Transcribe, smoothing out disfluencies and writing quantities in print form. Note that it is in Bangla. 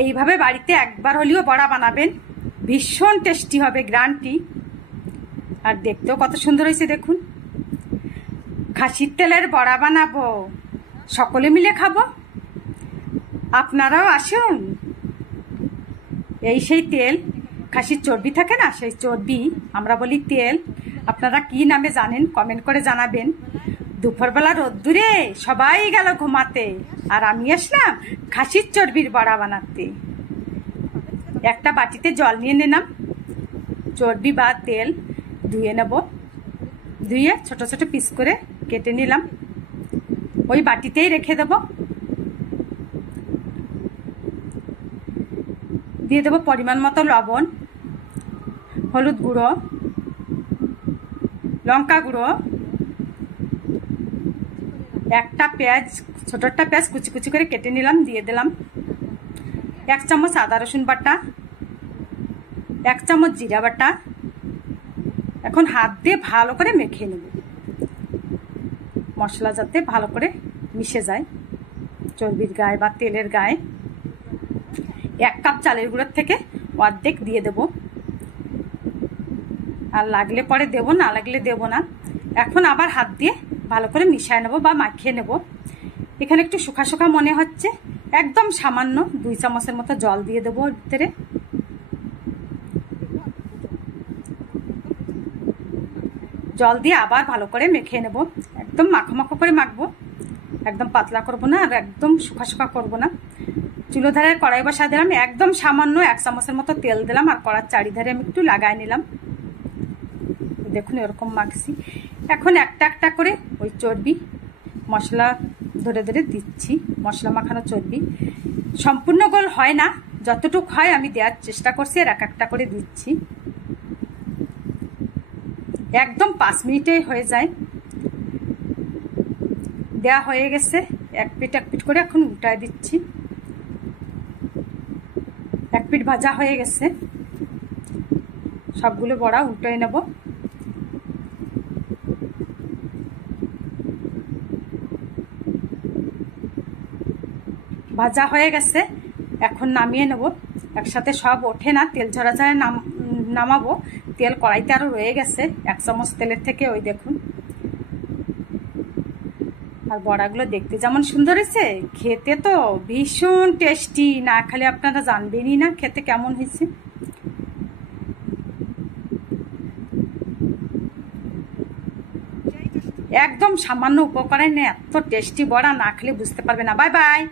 এইভাবে বাড়িতে একবার হলেও বড়া বানাবেন, ভীষণ টেস্টি হবে, গ্যারান্টি। আর দেখতেও কত সুন্দর হয়েছে দেখুন। খাসির তেলের বড়া বানাবো, সকলে মিলে খাবো, আপনারাও আসুন। এই সেই তেল, খাসির চর্বি থাকে না, সেই চর্বি, আমরা বলি তেল। আপনারা কি নামে জানেন কমেন্ট করে জানাবেন। দুপুরবেলা রোদ্দুরে সবাই গেল ঘুমাতে, আর আমি আসলাম খাসির চর্বির বড়া বানাতে। একটা বাটিতে জল নিয়ে নিলাম, চর্বি বা তেল ধুয়ে নেব, ধুয়ে ছোট ছোট পিস করে কেটে নিলাম, ওই বাটিতেই রেখে দেব। দিয়ে দেবো পরিমাণ মতো লবণ, হলুদ গুঁড়ো, লঙ্কা গুঁড়ো, একটা পেঁয়াজ, ছোট একটা পেঁয়াজ কুচি কুচি করে কেটে নিলাম, দিয়ে দিলাম। 1 চামচ আদা রসুন বাটা, 1 চামচ জিরা বাটা। এখন হাত দিয়ে ভালো করে মেখে নেব, মশলা যাতে ভালো করে মিশে যায় চর্বির গায়ে বা তেলের গায়ে। 1 কাপ চালের গুঁড়োর থেকে অর্ধেক দিয়ে দেব, আর লাগলে পরে দেব, না লাগলে দেব না। এখন আবার হাত দিয়ে ভালো করে মিশিয়ে নেব বা মাখিয়ে নেব। এখানে একটু শুকা শুকা মনে হচ্ছে, একদম সামান্য 2 চামচের মতো জল দিয়ে দেবো এর ভিতরে। জল দিয়ে আবার ভালো করে মেখে নেব, একদম মাখো মাখো করে মাখবো, একদম পাতলা করব না আর একদম শুকা শুকা করব না। চুলো ধারে কড়াই বসা দিলাম, একদম সামান্য 1 চামচের মতো তেল দিলাম, আর কড়ার চারিধারে আমি একটু লাগাই নিলাম। দেখুন এরকম মাখছি। এখন একটা একটা করে ওই চর্বি মশলা ধরে ধরে দিচ্ছি, মশলা মাখানো চর্বি। সম্পূর্ণ গোল হয় না, যতটুকু হয় আমি দেওয়ার চেষ্টা করছি, আর এক একটা করে দিচ্ছি। একদম 5 মিনিটেই হয়ে যায়। দেওয়া হয়ে গেছে, এক পিঠ করে এখন উল্টায় দিচ্ছি। এক পিঠ ভাজা হয়ে গেছে, সবগুলো বড়া উল্টায় নেব। ভাজা হয়ে গেছে, এখন নামিয়ে নেব। একসাথে সব ওঠে না, তেল ঝরা ঝরা নামাবো। তেল কড়াইতে আরও রয়ে গেছে 1 চামচ তেলের থেকে, ওই দেখুন। আর বড়াগুলো দেখতে যেমন সুন্দর হয়েছে, খেতে তো ভীষণ টেস্টি, না খেলে আপনারা জানবেনই না খেতে কেমন হয়েছে। একদম সামান্য উপকরণে এত টেস্টি বড়া, না খেলে বুঝতে পারবে না। Bye bye.